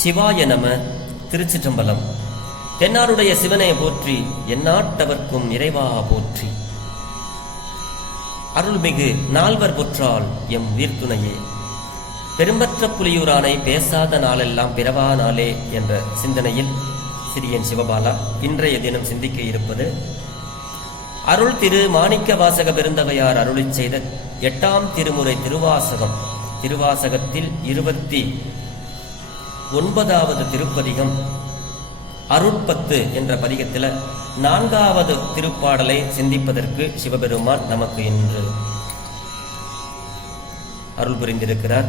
சிவாய நம. திருச்சிற்றம்பலம். தென்னாருடைய சிவனை போற்றி, எந்நாட்டவர்க்கும் இறைவா போற்றி. அருள்மிகு நால்வர் பொற்றால் எம் வீர்த்துணையே. பெரும்பற்ற புலியூரானை பேசாத நாளெல்லாம் பிறவா நாளே என்ற சிந்தனையில் சிறியன் சிவபாலா இன்றைய தினம் சிந்திக்க இருப்பது அருள் திரு மாணிக்க வாசக பெருந்தகையார் அருளிச் செய்த 8ஆம் திருமுறை திருவாசகம். திருவாசகத்தில் 29வது திருப்பதிகம் அருட்பத்து என்ற பதிகத்தில் 4வது திருப்பாடலை சிந்திப்பதற்கு சிவபெருமான் நமக்கு இன்று அருள் புரிந்திருக்கிறார்.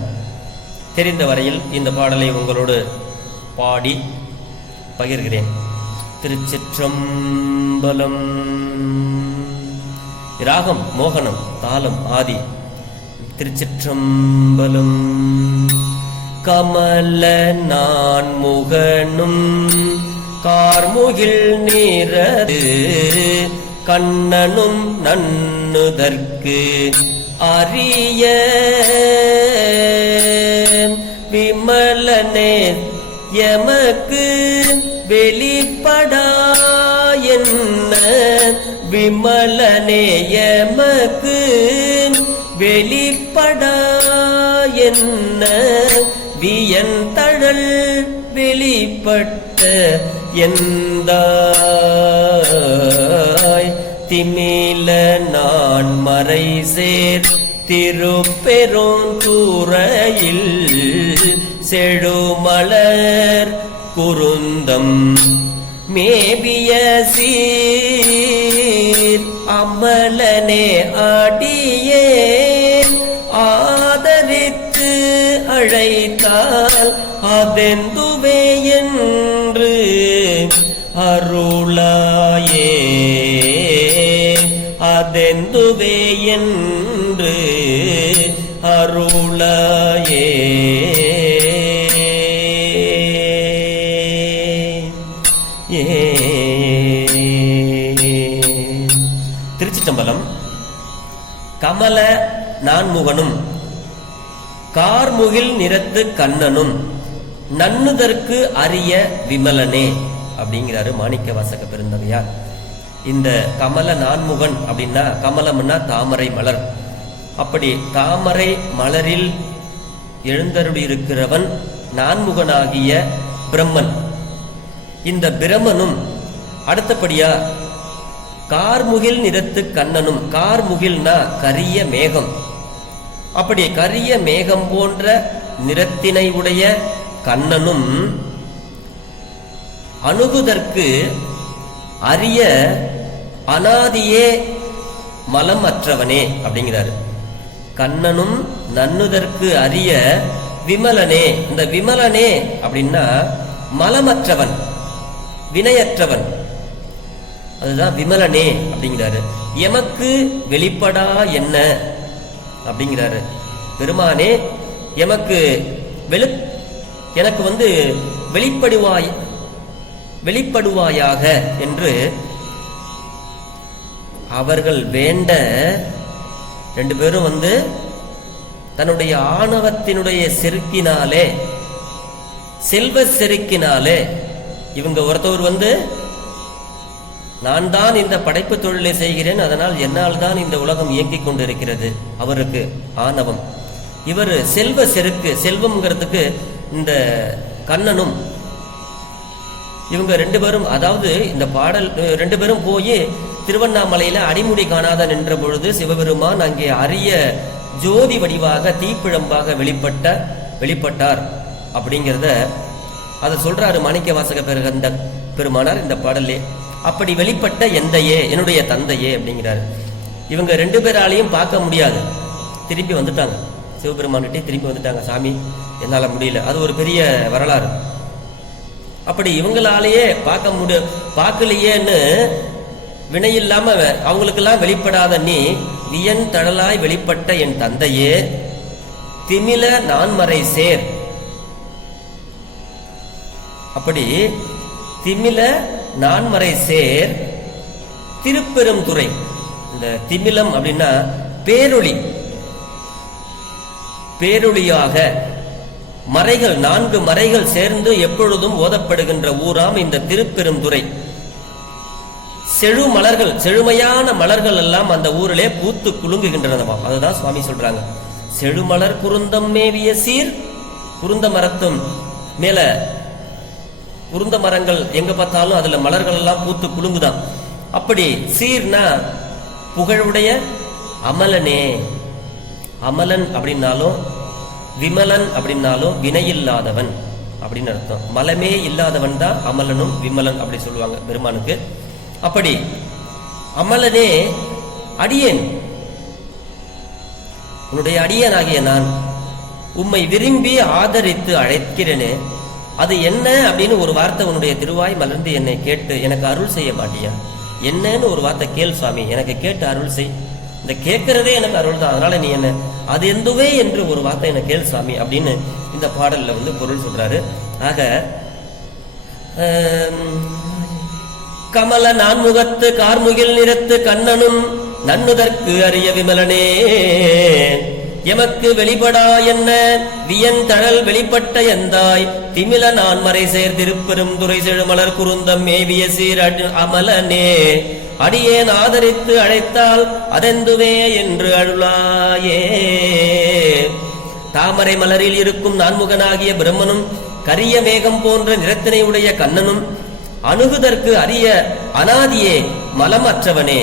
தெரிந்த வரையில் இந்த பாடலை உங்களோடு பாடி பகிர்கிறேன். திருச்சிற்றம்பலம். ராகம் மோகனம், தாளம் ஆதி. திருச்சிற்றம்பலம். கமல நான் முகனும் கார்முகில் நீரது கண்ணனும் நன்னுதற்கு அரிய விமலனே எமக்கு வெளிப்படா என்ன விமலனே எமக்கு வெளிப்படா என்ன வியந்தழல் வெளிப்பட்ட எந்தாய் திமில நான் மறை சேர் திருப்பெருந்துறையில் செழுமலர் குருந்தம் மேவிய சீர் அமலனே அடியே ஆதரித்து அழைத்தால் அதெந்துவே என்று அருளாயே அதெந்துவே என்று அருளாயே. திருச்சிற்றம்பலம். கமல நான்முகனும் கார்முகில் நிறத்து கண்ணனும் நன்னுதற்கு அரிய விமலனே அப்படிங்கிறாரு மாணிக்க வாசக பெருந்தகையார். இந்த கமல நான்முகன் அப்படின்னா, கமலம்னா தாமரை மலர். அப்படி தாமரை மலரில் எழுந்தருளி இருக்கிறவன் நான்முகனாகிய பிரம்மன். இந்த பிரம்மனும் அடுத்தபடியா கார்முகில் நிறத்து கண்ணனும். கார்முகில்னா கரிய மேகம். அப்படி கரிய மேகம் போன்ற நிறத்தினை உடைய கண்ணனும் அணுகுதற்கு அரிய அனாதியே மலம் அற்றவனே அப்படிங்கிறாரு. கண்ணனும் நன்னுதற்கு அரிய விமலனே. இந்த விமலனே அப்படின்னா மலமற்றவன், வினையற்றவன், அதுதான் விமலனே அப்படிங்கிறாரு. எமக்கு வெளிப்படா என்ன அப்படிங்கிறாரு. பெருமானே எமக்கு எனக்கு வெளிப்படுவாயாக என்று அவர்கள் வேண்ட. ரெண்டு பேரும் தன்னுடைய ஆணவத்தினுடைய செருக்கினாலே, செல்வ செருக்கினாலே, இவங்க ஒருத்தவர் நான் தான் இந்த படைப்பு தொழிலை செய்கிறேன், அதனால் என்னால் தான் இந்த உலகம் இயங்கிக் கொண்டிருக்கிறது. அவருக்கு ஆணவம். இவர் செல்வ செருக்கு. செல்வம்ங்கிறதுக்கு இந்த கண்ணனும் இவங்க ரெண்டு பேரும், அதாவது இந்த பாடல் ரெண்டு பேரும் போய் திருவண்ணாமலையில அடிமுடி காணாத நின்ற பொழுது சிவபெருமான் அங்கே அரிய ஜோதி வடிவாக தீப்பிழம்பாக வெளிப்பட்டார் அப்படிங்கிறத அதை சொல்றாரு மாணிக்க வாசக பெருமானார் இந்த பாடலே. அப்படி வெளிப்பட்ட எந்தையே, என்னுடைய தந்தையே அப்படிங்கிறாரு. இவங்க ரெண்டு பேராலையும் பார்க்க முடியாது. திருப்பி வந்துட்டாங்க, சிவபெருமான்கிட்டே திருப்பி வந்துட்டாங்க. சாமி என்னால முடியல. அது ஒரு பெரிய வரலாறு. அப்படி இவங்களாலேயே பார்க்கலையேன்னு வினையில்லாம அவங்களுக்கெல்லாம் வெளிப்படாத நீ வியன் தழலாய் வெளிப்பட்ட என் தந்தையே திமில நான்மறை சேர். அப்படி திமில நான்மறை சேர் திருப்பெருந்துறை. இந்த திமிலம் அப்படின்னா பேரொளி, பேரொளியாக மறைகள் 4 மறைகள் சேர்ந்து எப்பொழுதும் ஓதப்படுகின்ற ஊராம் இந்த திருப்பெருந்துறை. செழு மலர்கள், செழுமையான மலர்கள் எல்லாம் அந்த ஊரிலே பூத்து குலுங்குகின்றனவாம். அதுதான் சுவாமி சொல்றாங்க, செழுமலர் குருந்தம் மேவிய சீர். குருந்த மரத்தும் மேல குருந்த மரங்கள் எங்க பார்த்தாலும் அதுல மலர்கள் எல்லாம் பூத்து குலுங்குதான். அப்படி சீர்னா புகழுடைய அமலனே. அமலன் அப்படின்னாலும் விமலன் அப்படின்னாலும் வினையில்லாதவன் அப்படின்னு அர்த்தம். மலமே இல்லாதவன் தான் அமலனும் விமலன் அப்படி சொல்லுவாங்க பெருமானுக்கு. அப்படி அமலனே அடியேன், உன்னுடைய அடியேனாகிய நான் உம்மை விரும்பி ஆதரித்து அழைக்கிறேனே, அது என்ன அப்படின்னு ஒரு வார்த்தை உன்னுடைய திருவாய் மலர்ந்து என்னை கேட்டு எனக்கு அருள் செய்ய மாட்டியா? என்னன்னு ஒரு வார்த்தை கேள் சுவாமி, எனக்கு கேட்டு அருள் செய். இந்த கேட்கறதே எனக்கு அருள் தான், அதனால நீ என்ன அது எந்துவே என்று ஒரு வார்த்தை என்ன கேள் சுவாமி அப்படின்னு இந்த பாடல்ல பொருள் சொல்றாரு. ஆக கமல நான்முகத்து கார்முகில் நிறத்து கண்ணனும் நன்னுதற்கு அரிய விமலனே, எமக்கு வெளிப்படா என்ன வியன் தழல் வெளிப்பட்ட எந்தாய் திமில நான் மறை சேர் திருப்பெரும் துறை செழுமலர் குருந்தம் மேவிய சீர் அமலனே, அடியேன் ஆதரித்து அழைத்தால் அதெந்துவே என்று அருளாயே. தாமரை மலரில் இருக்கும் நான்முகனாகிய பிரம்மனும் கரிய மேகம் போன்ற நிறத்தினை உடைய கண்ணனும் அணுகுதற்கு அரிய அனாதியே மலமற்றவனே,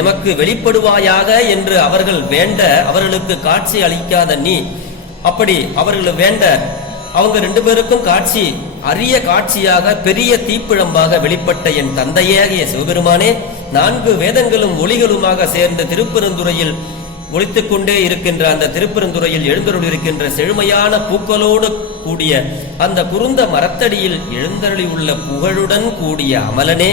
எமக்கு வெளிப்படுவாயாக என்று அவர்கள் வேண்ட, அவர்களுக்கு காட்சி அளிக்காத நீ, அப்படி அவர்கள் வேண்ட அவங்க 2 பேருக்கும் காட்சி அரிய காட்சியாக பெரிய தீப்பிழம்பாக வெளிப்பட்ட என் தந்தையாகிய சிவபெருமானே, 4 வேதங்களும் ஒளிகளுமாக சேர்ந்த திருப்பெருந்துறையில் ஒளித்துக் கொண்டே இருக்கின்ற அந்த திருப்பெருந்துறையில் எழுந்தருள் இருக்கின்ற செழுமையான பூக்களோடு கூடிய அந்த குருந்த மரத்தடியில் எழுந்தருளி உள்ள புகழுடன் கூடிய அமலனே,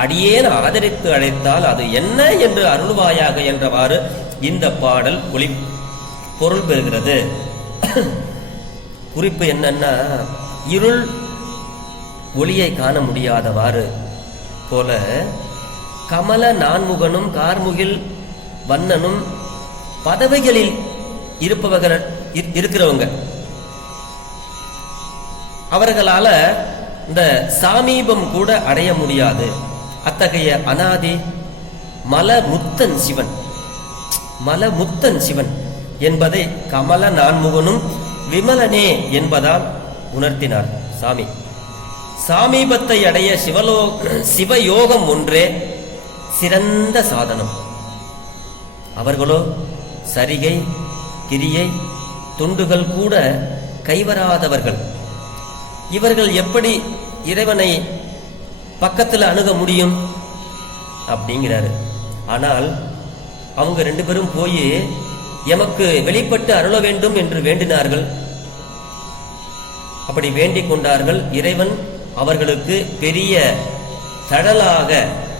அடியேன் ஆதரித்து அழைத்தால் அது என்ன என்று அருள்வாயாக என்றவாறு இந்த பாடல் பொருள் பெறுகிறது. குறிப்பு என்னன்னா, இருள் ஒளியை காண முடியாதவாறு போல கமல நான்முகனும் கார்முகில் வண்ணனும் பதவிகளில் இருக்கிறவங்க, அவர்களால இந்த சாமீபம் கூட அடைய முடியாது. அத்தகைய அனாதி மலமுத்தன் சிவன், மலமுத்தன் சிவன் என்பதை கமல நான்முகனும் விமலனே என்பதால் உணர்த்தினார் சாமி. சாமீபத்தை அடைய சிவயோகம் ஒன்றே சிறந்த சாதனம். அவர்களோ சரிகை கிரியை தொண்டுகள் கூட கைவராதவர்கள். இவர்கள் எப்படி இறைவனை பக்கத்தில் அணுக முடியும் அப்படிங்கிறாரு. ஆனால் அவங்க 2 பேரும் போய் எமக்கு வெளிப்பட்டு அருள வேண்டும் என்று வேண்டினார்கள். அப்படி வேண்டிக் கொண்டார்கள். இறைவன் அவர்களுக்கு பெரிய தழலாக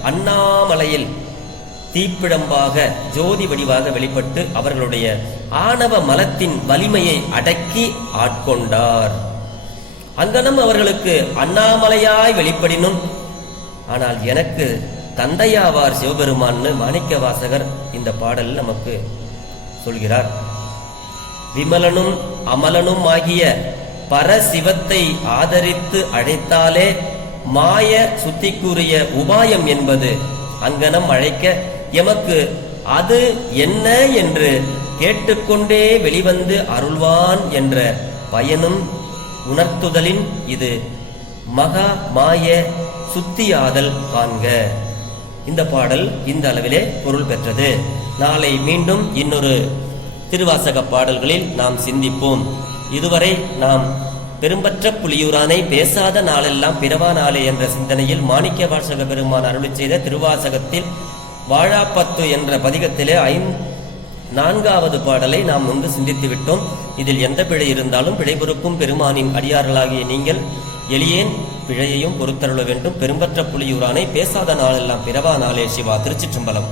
அண்ணாமலையில் தீப்பிழம்பாக ஜோதி வடிவாக வெளிப்பட்டு அவர்களுடைய ஆணவ மலத்தின் வலிமையை அடக்கி ஆட்கொண்டார். அங்கனம் அவர்களுக்கு அண்ணாமலையாய் வெளிப்படினும், ஆனால் எனக்கு தந்தையாவார் சிவபெருமான்னு மாணிக்க வாசகர் இந்த பாடல் நமக்கு சொல்கிறார். விமலனும் அமலனும் ஆகிய பரசிவத்தை ஆதரித்து அழைத்தாலே மாய சுத்திக்குரிய உபாயம் என்பது அங்கனம் அழைக்க எமக்கு அது என்ன என்று கேட்டுக்கொண்டே வெளிவந்து அருள்வான் என்ற பயனும் உணர்த்துதலின் இது மகா மாய சுத்தியாதல் காண்க. இந்த பாடல் இந்த அளவிலே பொருள் பெற்றது. நாளை மீண்டும் இன்னொரு திருவாசக பாடல்களில் நாம் சிந்திப்போம். இதுவரை நாம் பெரும்பற்ற புலியூரானை பேசாத நாளெல்லாம் பிறவா நாளே என்ற சிந்தனையில் மாணிக்க வாசக பெருமான் அருளி செய்த திருவாசகத்தில் வாழாப்பத்து என்ற பதிகத்திலே 4வது பாடலை நாம் சிந்தித்து விட்டோம். இதில் எந்த பிழை இருந்தாலும் பிழை பொறுக்கும் பெருமானின் அடியார்களாகிய நீங்கள் எளியேன் பிழையையும் பொறுத்தருள வேண்டும். பெரும்பற்ற புலியூரானை பேசாத நாளெல்லாம் பிறவா நாளே. சிவா. திருச்சிற்றம்பலம்.